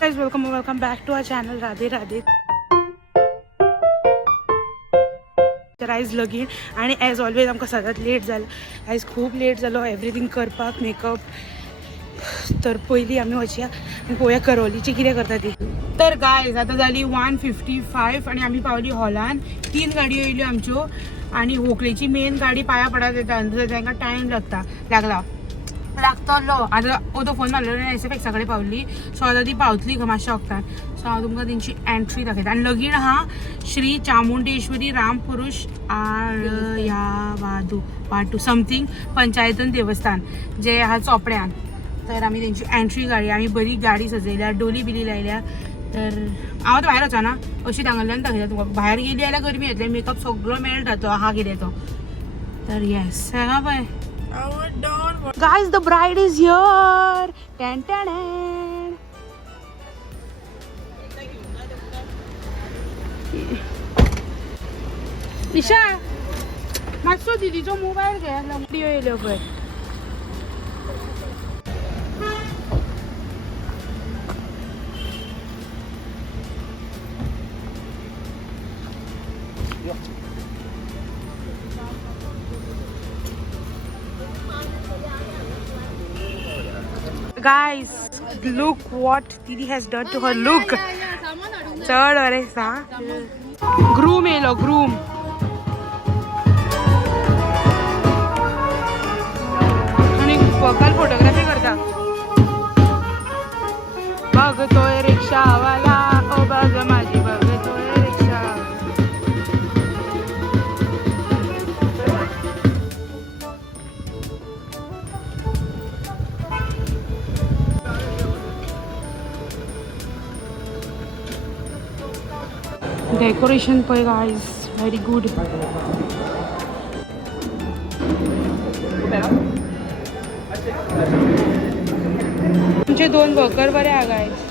guys, welcome back to our channel. Radhe Radhe. तर आयज लगीन आणि एज ऑलवेज आमकां सदांच लेट जालो. आयज खूब लेट जालो एवरीथींग करपाक मेकअप. तर पयलीं आमी वचया आनी पळोवया करवलीची कितें करता ती. तर गायज आतां जाली 1:55 आनी आमी पावली हॉलान. 3 गाडयो येयल्यो आमच्यो आनी व्हंकलेची मेन गाडी पांया पडत येता आनी तांकां टायम लागतलो. आतां ओदो फोन मारलेलो आनी एसएफएक्सा कडेन पावली. सो आतां ती पावतली खंय मातशें वखदान. सो हांव तुमकां तेंची एंट्री दाखयता. आनी लगीण आहा श्री चामुंडेश्वरी रामपुरुश वाटू समथींग पंचायतन देवस्थान जे आहा चोपड्यान. तर आमी तेंची एंट्री गाडी आमी बरी गाडी सजयल्या डोली बिली लायल्या. तर हांव आतां भायर वचना अशी हांगांतल्यान दाखयता तुमकां. भायर गेली जाल्यार गरमी येतले मेकअप सगळो मेळटा तो आहा कितें तो. तर येस हांगा पळय guys, the bride is here. Tan tan tan. Isha मातसो दीदीचो मोबायल घे. व्हिडिओ येयल्यो पळय. Guys, look what Didi has done to her look. चढ अरे सा ग्रूम येलो ग्रूम. आणि वकाल फोटोग्राफी करता. बघतोय रिक्षावाला ओ बघ माझी बघतोय रिक्षा. डेकोरेशन पळय गाइस व्हेरी गुड. तुमचे 2 वर्कर बरे आहा गाइस.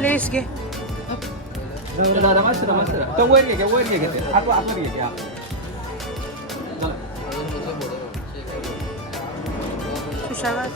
लेस घे. तो वर घे आत घे. सुशांत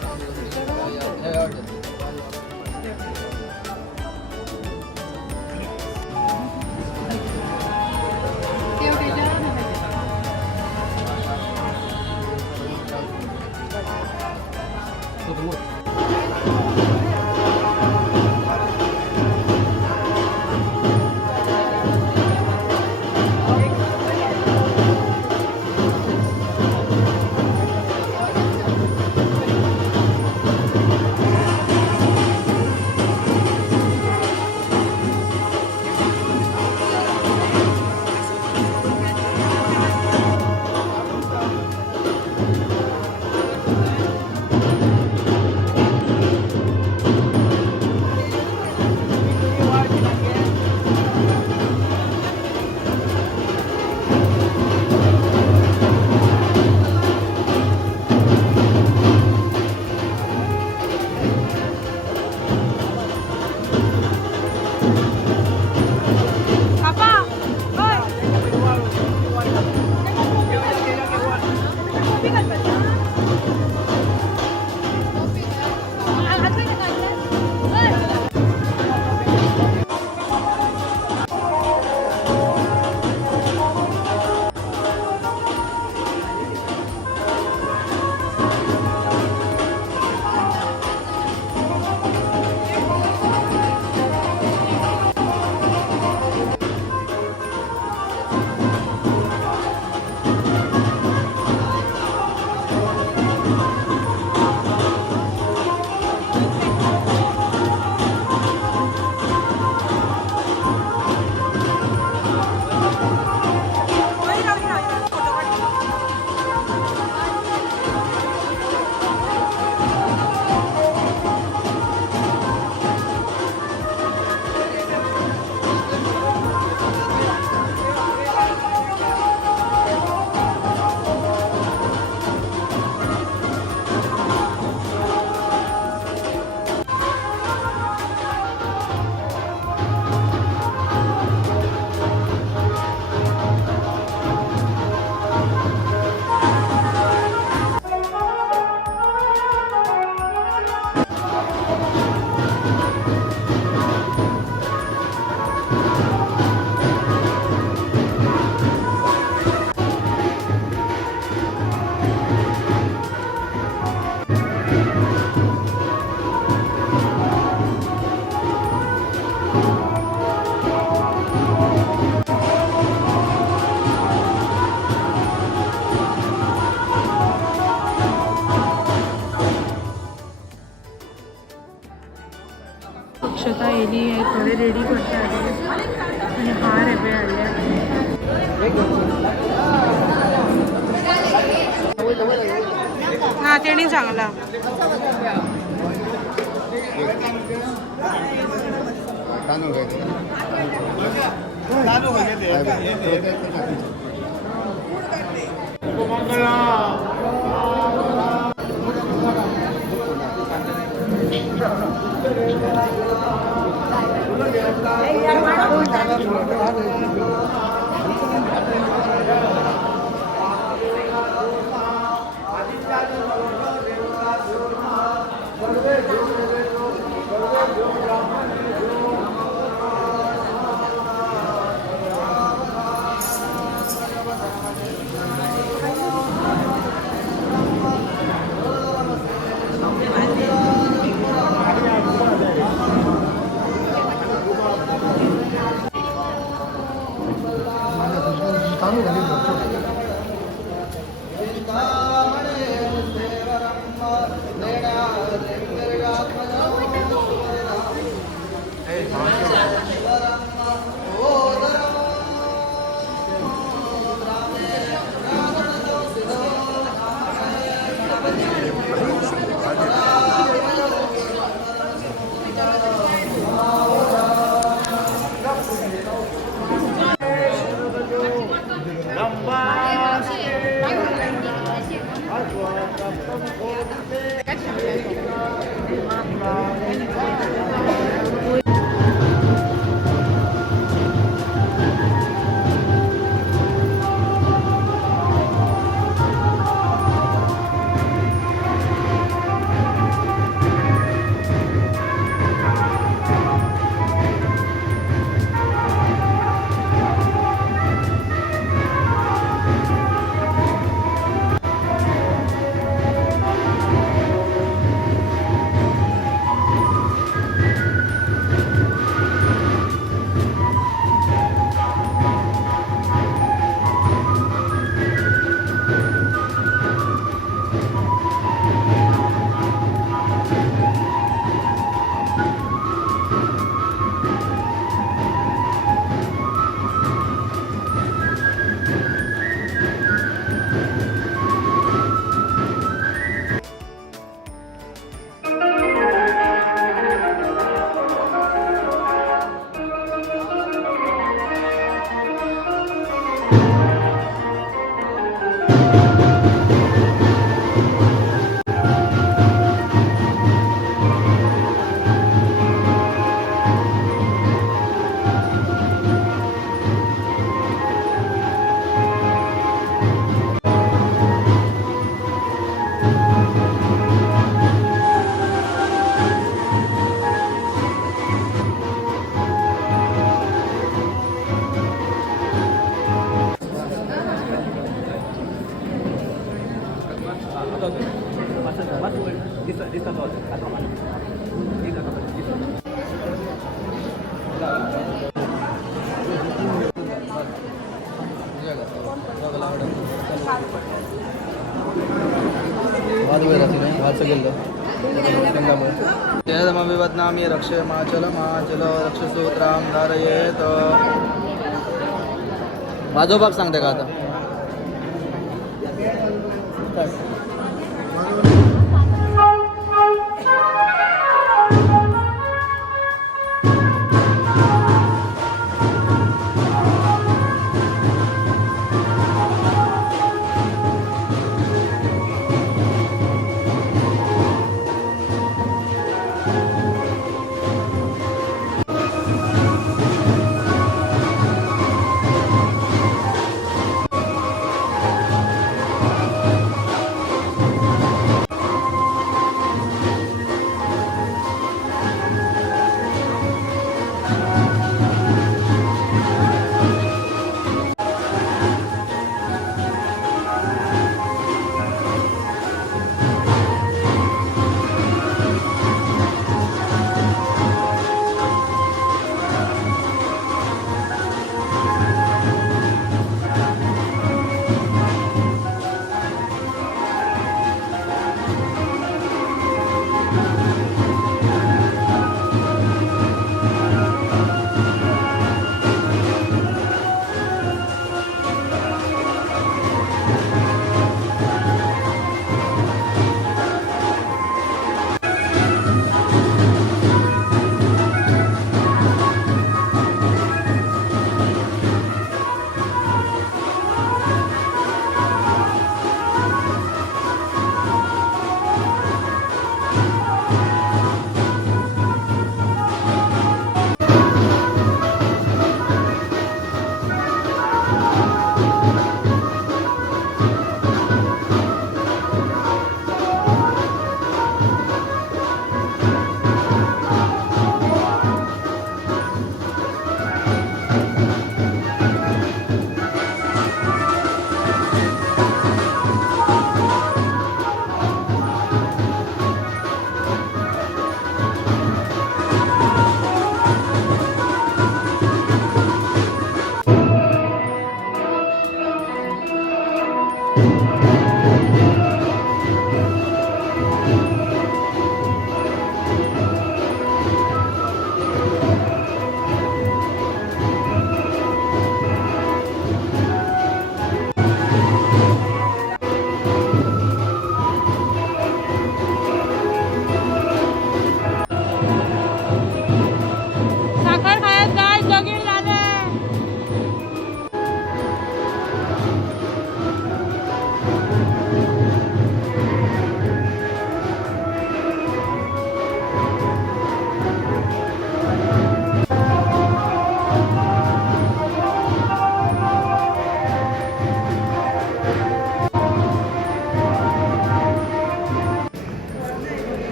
अक्षता येली आहे थोडे रेडी करता आणि हार हेपे हाडल्या ना तेणी सांगला विवदनामी रक्षे माचल रक्षसूत्रां धारयेत माझो भाग सांगते का आता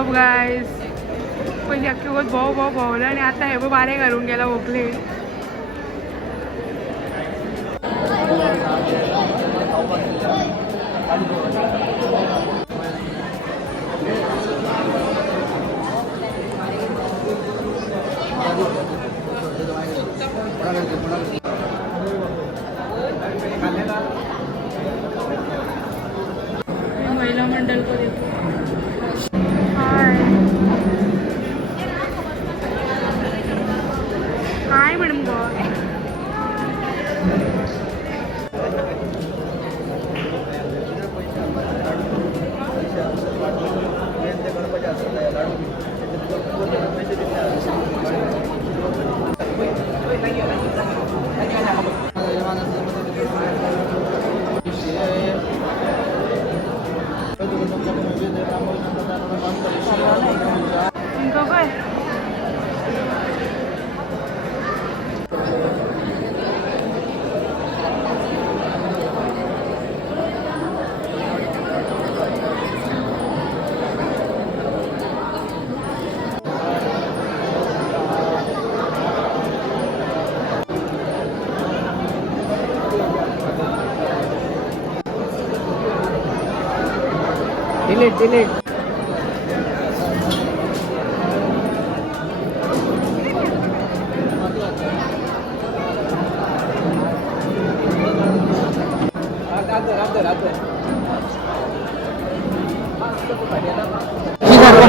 अप गायज. पयलीं अख्खे वगत भोव भोंवलो आनी आतां हे बारे घालून गेला व्हंकले. महिला मंडल को देखो. हाय हाय मॅडम गो. इनको काय डिलीट.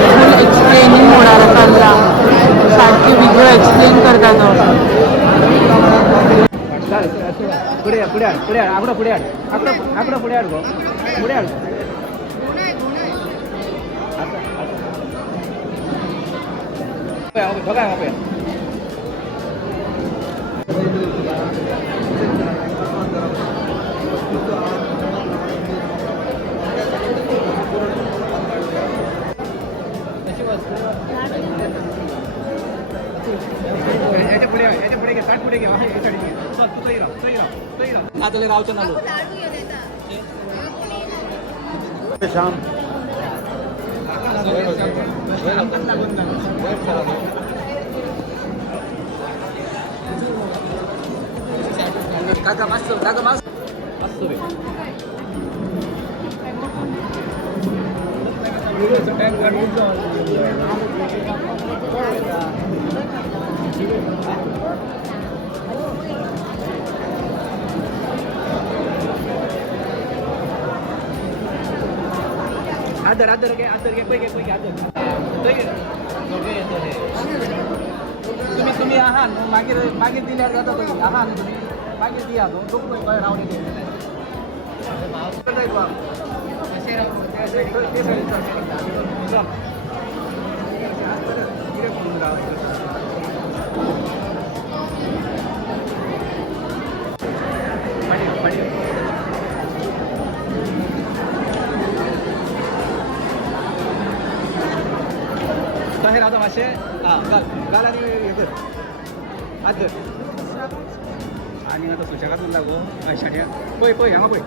फुल एक्सप्लेनिंग होणार चालला. सारखी वेगळं एक्सप्लेन करता तो. पुढे आकडं पुढे आड गो. पुढे आड. बघा पुढे घे. आता रावचं नालो श्याम काका मस्त रे. आदर तुम्ही आहात मागीर दिल्यार जाता तुम्ही आहात तुम्ही मागीर दिया दोन रावले बाहेर आता मातशे घाल आणि हे कर आदर आणि आता सुशेगाद लागो शाट्या पळय हांगा पळय